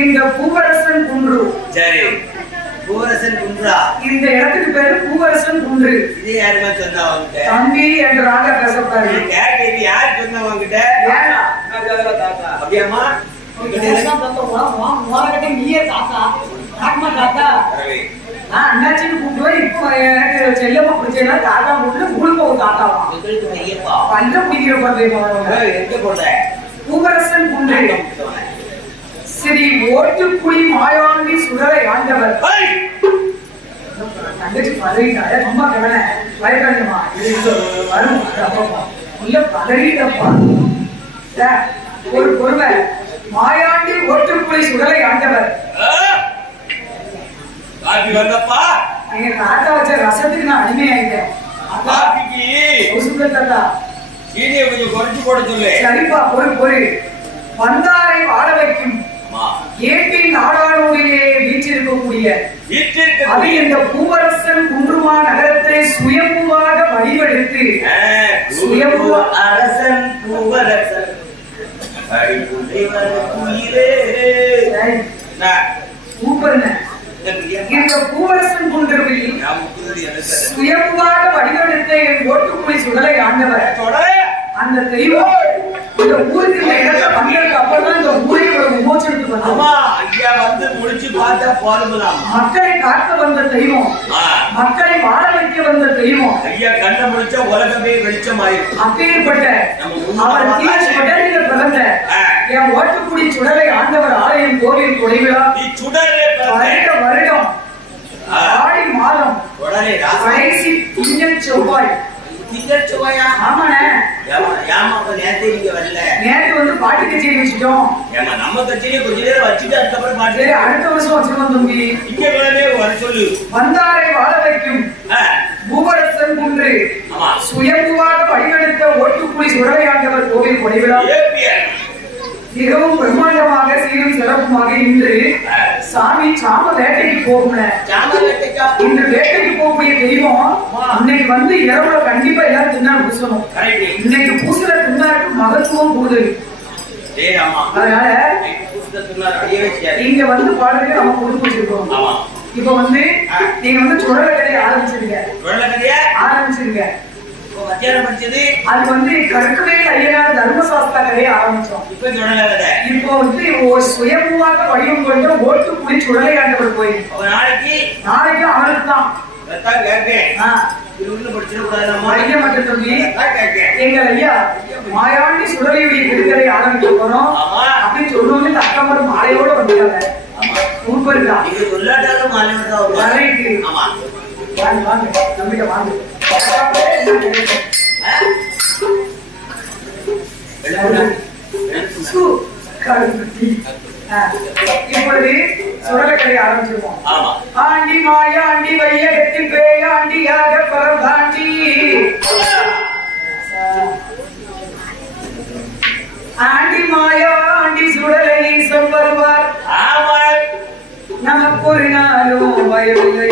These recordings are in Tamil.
இந்த பூவரசன் குன்று. சரி, பூவரசன் குன்றா? இந்த இடத்துக்கு பேரு பூவரசன் குன்று. இது யாருமா சொன்னா அவங்கிட்ட? தம்பி என்றாக பேசப்பாரு. இது யார் சொன்னா அவங்கிட்ட? அப்படியாமா? நீயே தாத்தா தாத்தா தாத்தா நான் அண்ணாச்சின்னு கூப்பிடுவேன். இப்போ எனக்கு செல்லம்மா பிடிச்சா தாத்தா கூப்பிட்டு உங்களுக்கு ஒரு தாத்தாவா பஞ்ச பிடிக்கிற போட்ட பூவரசன் குன்று. சரி, ஓட்டுக்குழி மாயாண்டி சுடரை ஆண்டவர். தங்கச்சி பதறிட்டாரு. அம்மா கவன பயப்படணுமா? வரும் இல்ல பதறிட்டப்பா. ஒரு பொறுமை. மாயாண்டி ஓட்டுக்குழி சுடரை ஆண்டவர். எங்க தாத்தா வச்ச ரசத்துக்கு நான் அடிமையாயிட்டேன். கொஞ்சம் குறைச்சு போட சொல்லு. சரிப்பா, பொறு. வந்தாரை வாழ வைக்கும் ஏட்டின் நாடானூரிலே வீற்றிருக்கக்கூடிய அது இந்த பூவரசன் குன்றுமா நகரத்தை சுயம்புவாக வடிவெடுத்து அரசன் பூவரசன் சூப்பர்ங்க. இந்த பூவரசன் குன்றுவில் சுயம்புவாக வடிவெடுத்த என் ஓட்டுக்குழி சுடலை ஆண்டவர். அந்த தெய்வம் இந்த ஊருக்கு இந்த இடத்தை வந்ததுக்கு அப்புறம் இந்த ஊரை ஒரு விமோசனத்துக்கு வந்து முடிச்சு பார்த்தா போதும். மக்களை காக்க வந்த தெய்வம், மக்களை வாழ வைக்க வந்த தெய்வம். ஐயா கண்ண முடிச்சா உலகமே வெளிச்சமாயிருக்கும். அப்பேற்பட்ட அவர் தீர்ச்சியில் பிறந்த என் ஓட்டுக்குடி சுடலை ஆண்டவர் ஆலயம் கோவில் கொடைவிழா வருடம் ஆடி மாதம் கடைசி திங்கள் செவ்வாய். நேற்று வந்து பாட்டு கச்சேரி வச்சுட்டோம். நம்ம கச்சேரி கொஞ்ச நேரம் வச்சுட்டு அதுக்கப்புறம் பாட்டு அடுத்த வருஷம் வச்சிருக்கோம் தம்பி. இங்க வர சொல்லு. வந்தாரை வாழ வைக்கும் பூவரசன் குன்று சுயம்புவாக வடிவெடுத்த ஓட்டுக்குழி சுடலை ஆண்டவர் கோவில் கொடைவிழா மிகவும் பிரம்மாண்டமாக சீரும் சிறப்புமாக இன்று சாமி சாம வேட்டைக்கு போகல. இன்று வேட்டைக்கு போகக்கூடிய தெய்வம் இன்னைக்கு வந்து இரவுல கண்டிப்பா எல்லாரும் தின்னாலும் பூசணும். இன்னைக்கு பூசுற தின்னாருக்கு மகத்துவம் கூடுது. அதனால இங்க வந்து பாடுறது நம்ம கொடுத்து வச்சிருக்கோம். இப்ப வந்து நீங்க வந்து சுடலை கதையை ஆரம்பிச்சிருங்க. அது வந்து கற்கவேல் ஐயனார் தர்மசாஸ்திர கதையை ஆரம்பிச்சோம். இப்போ வந்து சுயம்புவாக வடிவம் கொண்ட ஓட்டுக்குடி சுடலை ஆண்டவர் கோயில். நாளைக்கு அவருக்கு தான் எங்கள் ஐயா மாயாண்டி சுடலையுடைய திருக்கதை ஆரம்பிக்க போறோம் அப்படின்னு சொல்லுவோம். அக்கம்பரம் மாலையோட வந்துட்டாங்க. சூப்பர்க்கா. வாங்க நம்பிக்கை வாங்க. இப்பொழுது சுடலைக்கதை ஆரம்பிச்சிருவோம். ஆண்டி மாயாண்டி வையகத்தில் பேயாண்டியாக பரந்தாண்டி ஆண்டி மாயாண்டி சுடலை வருவார். நமக்கு ஒரு நாளும் பயமில்லை.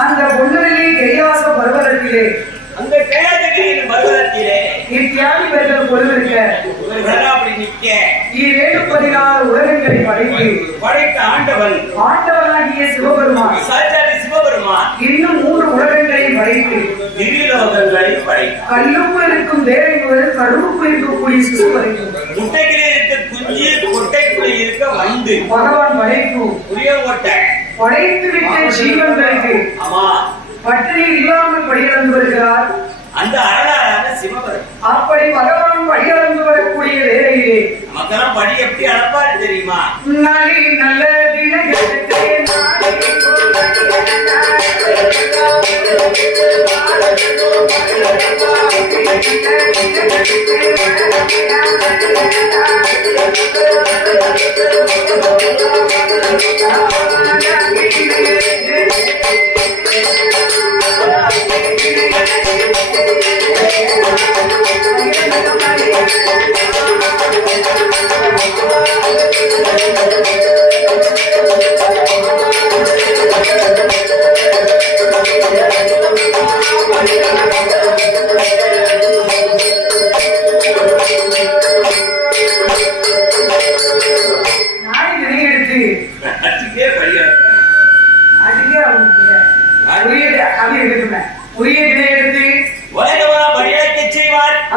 அந்த பொன்னலிலே கைலாச பர்வதத்திலே அந்த கைலாசகிரியின் பர்வதத்திலே இத்தியாகி பெற்ற பொருளிருக்க அப்படி நிற்க 716 உலகங்களை படைத்த ஆண்டவனாகிய சிவபெருமான் சாட்சாத் சிவபெருமான் இன்னும் 3 உலகங்களை படைத்து திரிலோகங்களை படைத்தார். கல்லுக்குள் இருக்கும் தேவை முதல் கருவுக்குள் இருக்கக்கூடிய சிசு வரைக்கும் முட்டைக்குள்ளே இருக்க குஞ்சு கொட்டைக்குள்ளே இருக்க வண்டு பகவான் படைப்பு புரிய கொட்டை படைத்து விட்ட ஜீவன்களுக்கு ஆமா பட்டினி இல்லாமல் படியிழந்து வருகிறார் அந்த அருளான சிவபெருமான். அப்படி பகவான் படியிழந்து வரக்கூடிய வேளையிலே நமக்கெல்லாம் படி எப்படி அளப்பாரு தெரியுமா? நாளை நல்ல தினங்களுக்கு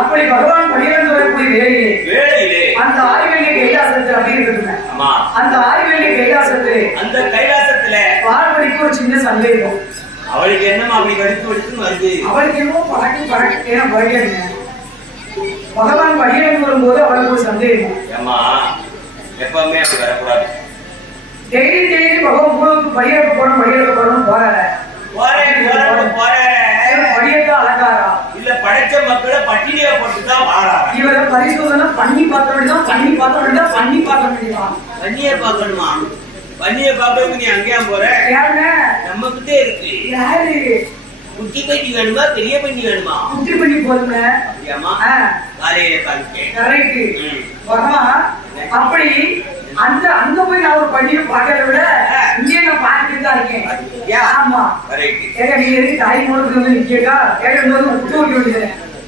அப்படி பகவான் படியிழந்து வரக்கூடிய வேளையிலே அந்த ஆய்வெள்ளி கைலாசத்தில் அப்படி இருக்குங்க. அந்த ஆய்வெள்ளி கைலாசத்திலே அந்த கைலாசத்துல பார்வதிக்கு ஒரு சின்ன சந்தேகம். அவளுக்கு என்னமா அப்படி கடித்து வடித்து வருது? அவளுக்கு என்னமோ பழக்க பழகிடுங்க. பகவான் படியிழந்து வரும்போது அவளுக்கு ஒரு சந்தேகம். ஏமா எப்பவுமே அப்படி வரக்கூடாது. டெய்லி பகவான் பூலத்துக்கு படியிழக்கப்படும் போறாரு. படியத்தான் அலங்காரா இல்ல படைச்ச மக்களை பட்டினியை போட்டுதான் வாராங்க. இவரை பரிசோதனை பண்ணி பார்க்க வேண்டியதான், பண்ணி பார்க்க வேண்டியதான். பண்ணியை பார்க்கணுமா? பண்ணியை பார்க்கறதுக்கு நீ அங்கேயா போற? யாருங்க? நம்ம கிட்டே இருக்கு. யாரு? குட்டி பண்ணி வேணுமா, பெரிய பண்ணி வேணுமா? குட்டி பண்ணி போதுங்க. அப்படியாமா? காலையில பார்க்கேன். கரெக்ட். பகவான் அப்படி அந்த அங்க போய் நான் ஒரு பண்ணியை பார்க்கறத விட இங்கே நான் பார்த்துட்டு தான் இருக்கேன். ஆமா கரெக்ட். ஏங்க நீ எதுக்கு தாய் மூலத்துக்கு வந்து நிக்கா? கேட்கும்போது விட்டு ஓட்டி விடுங்க.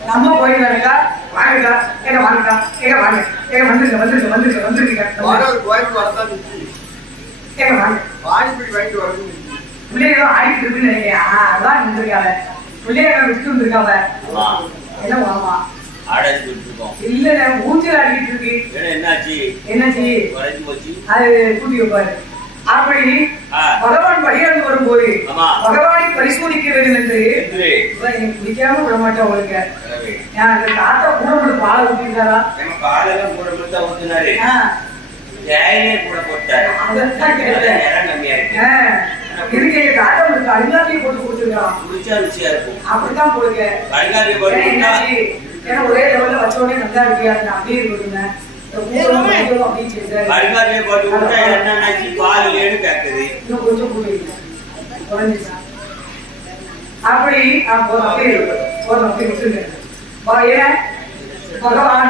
நம்ம போய் வரக்கா வாங்கக்கா, ஏங்க வாங்கக்கா, ஏங்க வாங்க, ஏங்க வந்துருங்க வந்துருங்க வந்துருங்க வந்துருங்க ஏங்க வாங்க. பிள்ளைகளும் ஆடிட்டு இருக்குன்னு நினைக்கிறேன். அதான் வந்துருக்காங்க பிள்ளைகளை விட்டு வந்துருக்காங்க. என்ன வாமா இல்ல ஊஞ்சல் ஆடிட்டு இருக்கு. என்னாச்சு? என்னாச்சு? அது கூட்டி வைப்பாரு. அப்படி பகவான் படியாந்து வரும்போது பகவானை பரிசோதிக்க வேண்டும் என்று எனக்கு பிடிக்காம விட மாட்டேன். உங்களுக்கு அந்த தாத்தா கூட மட்டும் பாலை ஊட்டிருக்காரா? பாலெல்லாம் கூட மட்டும் ஊத்தினாரு. கூட போட்டாரு. அதான் கேட்டேன். இருக்கு தாத்தா உங்களுக்கு அருங்காட்சியை போட்டு கொடுத்துருக்கான். குடிச்சா ருச்சியா இருக்கும். அப்படித்தான் போடுங்க. அருங்காட்சியை போட்டு ஏன்னா ஒரே லெவல்ல வச்ச உடனே நல்லா இருக்கியா? அப்படியே இருக்குங்க. அருங்காட்சியை போட்டு கொடுத்தா என்ன பாலுன்னு கேட்குது. இன்னும் கொஞ்சம் குறைஞ்சிச்சா? அப்படி அப்படி விட்டுங்க. பகவான்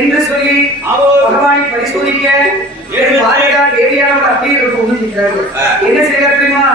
என்று சொல்லி பகவானை பரிசோதிக்க தேவியானவர் அப்படியே இருக்கிறார்கள். என்ன செய்ய தெரியுமா?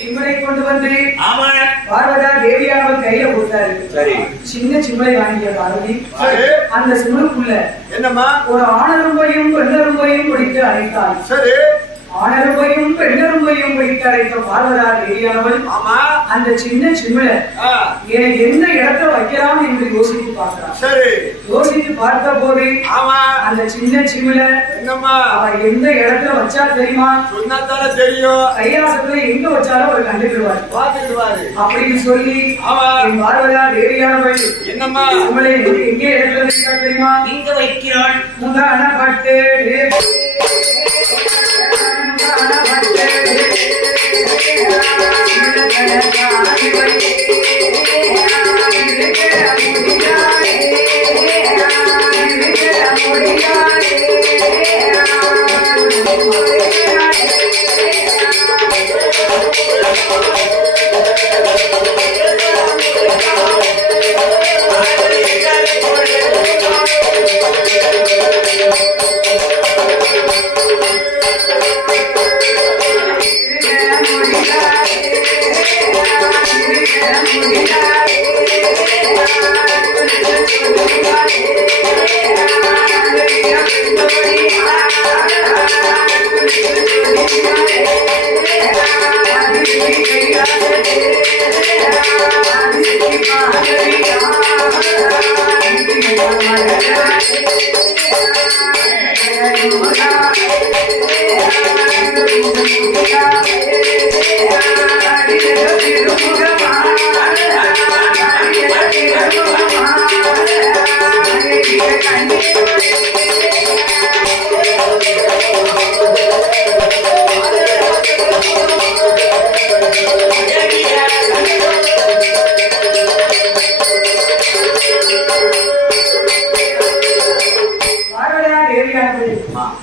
சிம்மலை கொண்டு வந்து பார்வதா தேவியானவர் கையில கொடுத்தாரு. சின்ன சிம்மலை வாங்கிய பார்வதி அந்த சிம்மலுக்குள்ள என்னமா ஒரு ஆணரும்பையும் பெண்ணரும்பையும் பிடித்து அழைத்தாள். ஆணரும்பையும் பெண்ணரும்பையும் பிடித்து அழைத்த பார்வதா தேவியானவள் அந்த சின்ன சிம்மலை எந்த இடத்துல வைக்கலாம் என்று யோசித்து பார்க்கிறார். யோசித்து பார்த்த போது ஆமா அந்த சின்ன சிமில என்னம்மா அவ எந்த இடத்துல வச்சா தெரியுமா? சொன்னாத்தானே தெரியும். கைலாசத்துல எங்க வச்சாலும் அவர் கண்டுக்கிடுவார். பாத்துக்கிடுவாரு அப்படின்னு சொல்லி ஆமா என் பார்வதா தேவியானவள் என்னம்மா சிமிலை எங்க இடத்துல வச்சா தெரியுமா? இங்க வைக்கிறாள். முந்தான பட்டு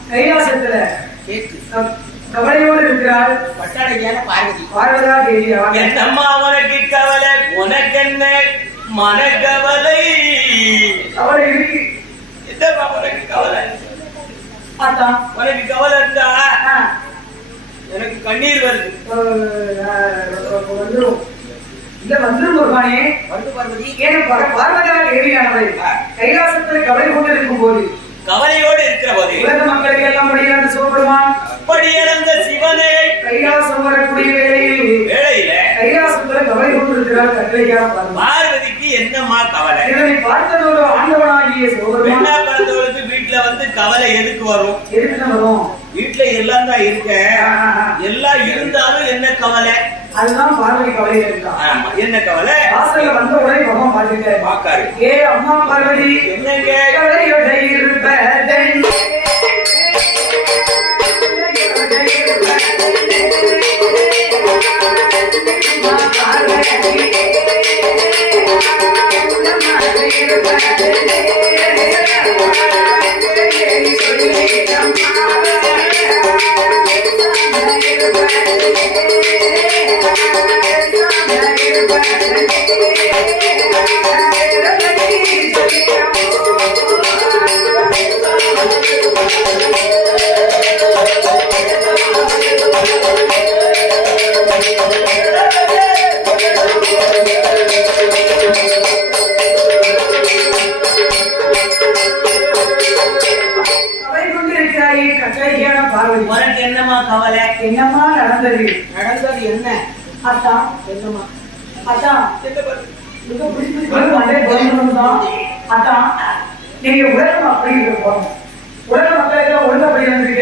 கைலாசத்துல கவலையோடு இருக்கிறாள் பட்டாடையான பார்வதி. பார்வதா தேவி. என்னம்மா உனக்கு கவலை? உனக்கு என்ன மனக்கவலை? கவலை இருக்கு. என்னம்மா உனக்கு கவலை? அதான் உனக்கு கவலை இருந்தா எனக்கு கண்ணீர் வருது. வந்துரும் இல்ல வந்துரும் ஒருவானே வந்து பார்வதி. ஏன் பார்வதா தேவியானவள் கைலாசத்துல கவலை கொண்டு இருக்கும் போது கவலையோடு இருக்கிற போது உலக மக்களுக்கு எல்லாம் படியாத சிவபெருமான் அப்படி இழந்த சிவனை கைலாசம் வரக்கூடிய வேளையில கைலாசத்துல கவலை கொண்டிருக்கிறார் கட்டளைக்கான பார்வதிக்கு என்னம்மா கவலை? இதனை பார்த்தது ஒரு ஆண்டவனாகிய சிவபெருமான் பெண்ணா பிறந்தவளுக்கு வீட்டுல வந்து கவலை எதுக்கு வரும்? எதுக்கு வரும்? வீட்டுல எல்லாம் தான் இருக்க, எல்லாம் இருந்தாலும் என்ன கவலை? அதுதான் பார்வதி கவலை இருக்கா. என்ன கவலை? வாசல்ல வந்த உடனே பகவான் பார்த்துட்டாரு. பாக்காரு. ஏ அம்மா பார்வதி என்னங்க கவலையோட இருப்பதை உனக்கு என்னம்மா கவலை? என்னம்மா நடந்தது? நடந்தது என்ன? அத்தா என்னம்மா அத்தா அத்தா நீங்க உலகம் அப்படி இருக்கணும். உலக மக்களுக்கு ஒழுங்கப்படி வந்திருக்கீங்க.